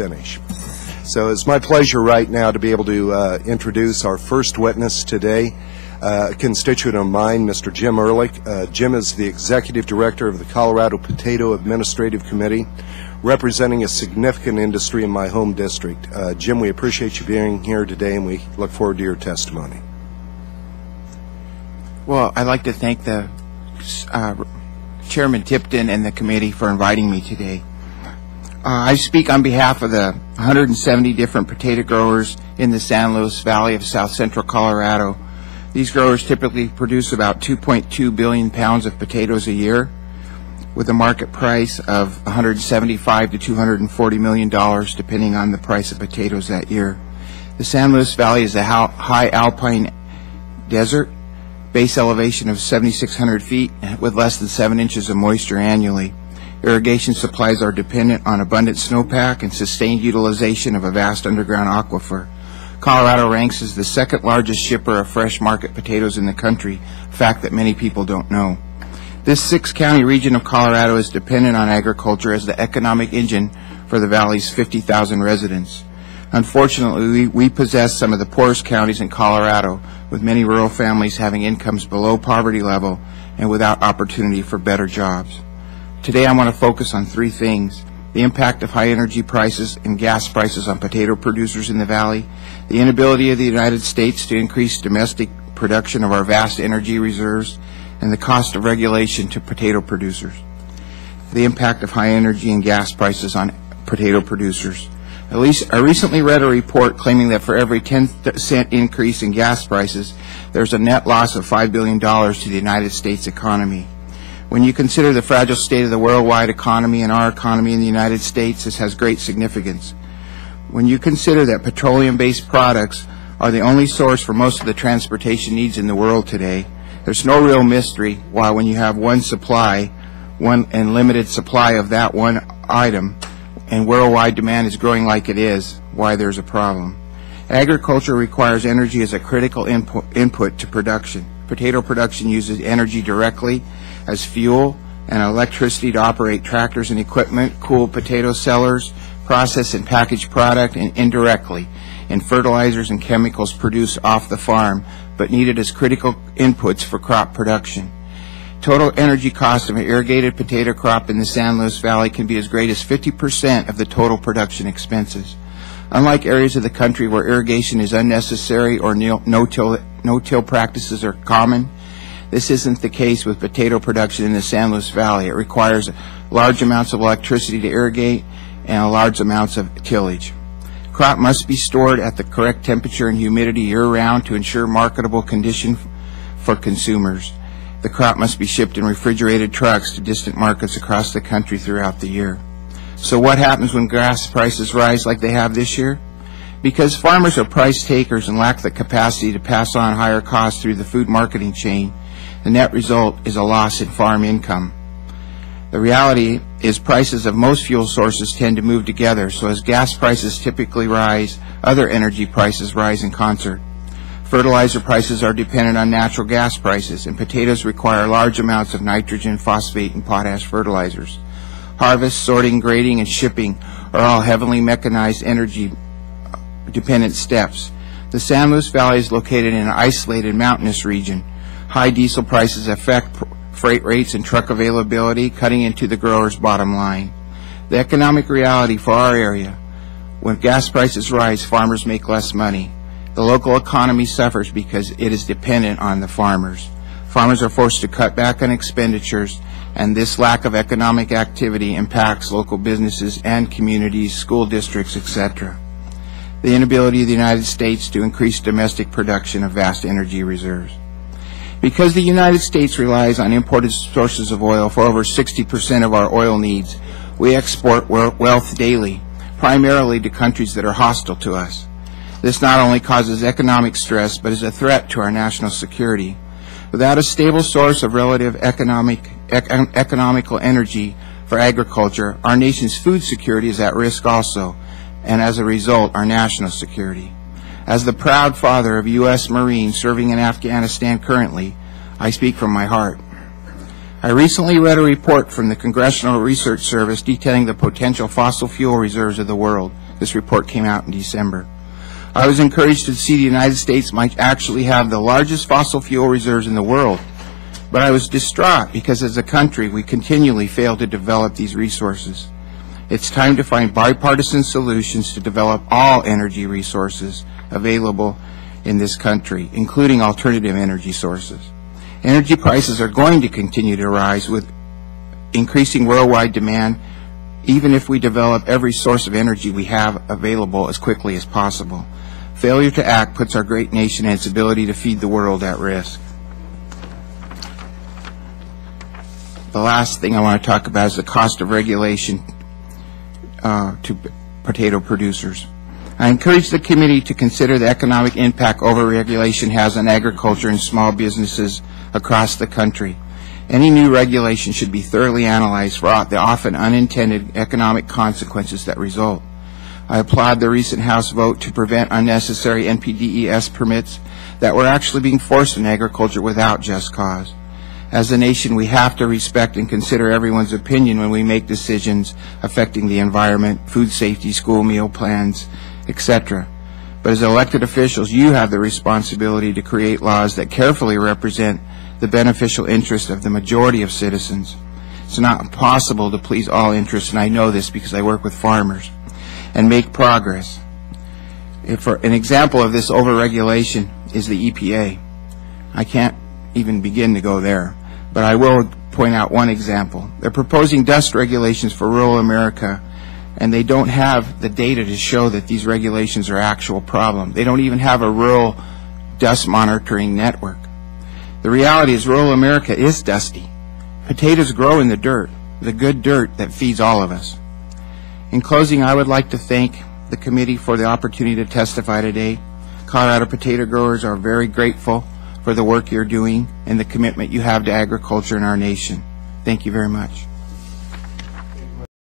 finish. So it's my pleasure right now to be able to introduce our first witness today, a constituent of mine, Mr. Jim Ehrlich. Jim is the Executive Director of the Colorado Potato Administrative Committee, representing a significant industry in my home district. Jim, we appreciate you being here today, and we look forward to your testimony. Well, I'd like to thank the Chairman Tipton and the committee for inviting me today. I speak on behalf of the 170 different potato growers in the San Luis Valley of south central Colorado. These growers typically produce about 2.2 billion pounds of potatoes a year, with a market price of $175 to $240 million, depending on the price of potatoes that year. The San Luis Valley is a high alpine desert, base elevation of 7,600 feet, with less than 7 inches of moisture annually. Irrigation supplies are dependent on abundant snowpack and sustained utilization of a vast underground aquifer. Colorado ranks as the second largest shipper of fresh market potatoes in the country, a fact that many people don't know. This 6-county region of Colorado is dependent on agriculture as the economic engine for the valley's 50,000 residents. Unfortunately, we possess some of the poorest counties in Colorado, with many rural families having incomes below poverty level and without opportunity for better jobs. Today I want to focus on 3 things: the impact of high energy prices and gas prices on potato producers in the valley, the inability of the United States to increase domestic production of our vast energy reserves, and the cost of regulation to potato producers. The impact of high energy and gas prices on potato producers. I recently read a report claiming that for every 10-cent increase in gas prices, there's a net loss of $5 billion to the United States economy. When you consider the fragile state of the worldwide economy and our economy in the United States, this has great significance. When you consider that petroleum-based products are the only source for most of the transportation needs in the world today, there's no real mystery why, when you have one limited supply of that one item, and worldwide demand is growing like it is, why there's a problem. Agriculture requires energy as a critical input to production. Potato production uses energy directly as fuel and electricity to operate tractors and equipment, cool potato cellars, process and package product, and indirectly in fertilizers and chemicals produced off the farm, but needed as critical inputs for crop production. Total energy cost of an irrigated potato crop in the San Luis Valley can be as great as 50% of the total production expenses. Unlike areas of the country where irrigation is unnecessary or no-till practices are common, this isn't the case with potato production in the San Luis Valley. It requires large amounts of electricity to irrigate and large amounts of tillage. Crop must be stored at the correct temperature and humidity year-round to ensure marketable condition for consumers. The crop must be shipped in refrigerated trucks to distant markets across the country throughout the year. So what happens when gas prices rise like they have this year? Because farmers are price takers and lack the capacity to pass on higher costs through the food marketing chain, the net result is a loss in farm income. The reality is prices of most fuel sources tend to move together, so as gas prices typically rise, other energy prices rise in concert. Fertilizer prices are dependent on natural gas prices, and potatoes require large amounts of nitrogen, phosphate, and potash fertilizers. Harvest, sorting, grading, and shipping are all heavily mechanized energy-dependent steps. The San Luis Valley is located in an isolated mountainous region. High diesel prices affect freight rates and truck availability, cutting into the grower's bottom line. The economic reality for our area: when gas prices rise, farmers make less money. The local economy suffers because it is dependent on the farmers. Farmers are forced to cut back on expenditures, and this lack of economic activity impacts local businesses and communities, school districts, etc. The inability of the United States to increase domestic production of vast energy reserves. Because the United States relies on imported sources of oil for over 60% of our oil needs, we export wealth daily, primarily to countries that are hostile to us. This not only causes economic stress, but is a threat to our national security. Without a stable source of relative economical energy for agriculture, our nation's food security is at risk also, and as a result, our national security. As the proud father of U.S. Marines serving in Afghanistan currently, I speak from my heart. I recently read a report from the Congressional Research Service detailing the potential fossil fuel reserves of the world. This report came out in December. I was encouraged to see the United States might actually have the largest fossil fuel reserves in the world, but I was distraught because as a country we continually fail to develop these resources. It's time to find bipartisan solutions to develop all energy resources available in this country, including alternative energy sources. Energy prices are going to continue to rise with increasing worldwide demand, even if we develop every source of energy we have available as quickly as possible. Failure to act puts our great nation and its ability to feed the world at risk. The last thing I want to talk about is the cost of regulation to potato producers. I encourage the committee to consider the economic impact overregulation has on agriculture and small businesses across the country. Any new regulation should be thoroughly analyzed for the often unintended economic consequences that result. I applaud the recent House vote to prevent unnecessary NPDES permits that were actually being forced in agriculture without just cause. As a nation, we have to respect and consider everyone's opinion when we make decisions affecting the environment, food safety, school meal plans, etc. But as elected officials, you have the responsibility to create laws that carefully represent the beneficial interest of the majority of citizens. It's not possible to please all interests, and I know this because I work with farmers, and make progress. An example of this overregulation is the EPA. I can't even begin to go there, but I will point out one example. They're proposing dust regulations for rural America, and they don't have the data to show that these regulations are an actual problem. They don't even have a rural dust monitoring network. The reality is rural America is dusty. Potatoes grow in the good dirt that feeds all of us. In closing, I would like to thank the committee for the opportunity to testify today. Colorado potato growers are very grateful for the work you're doing and the commitment you have to agriculture in our nation. Thank you very much.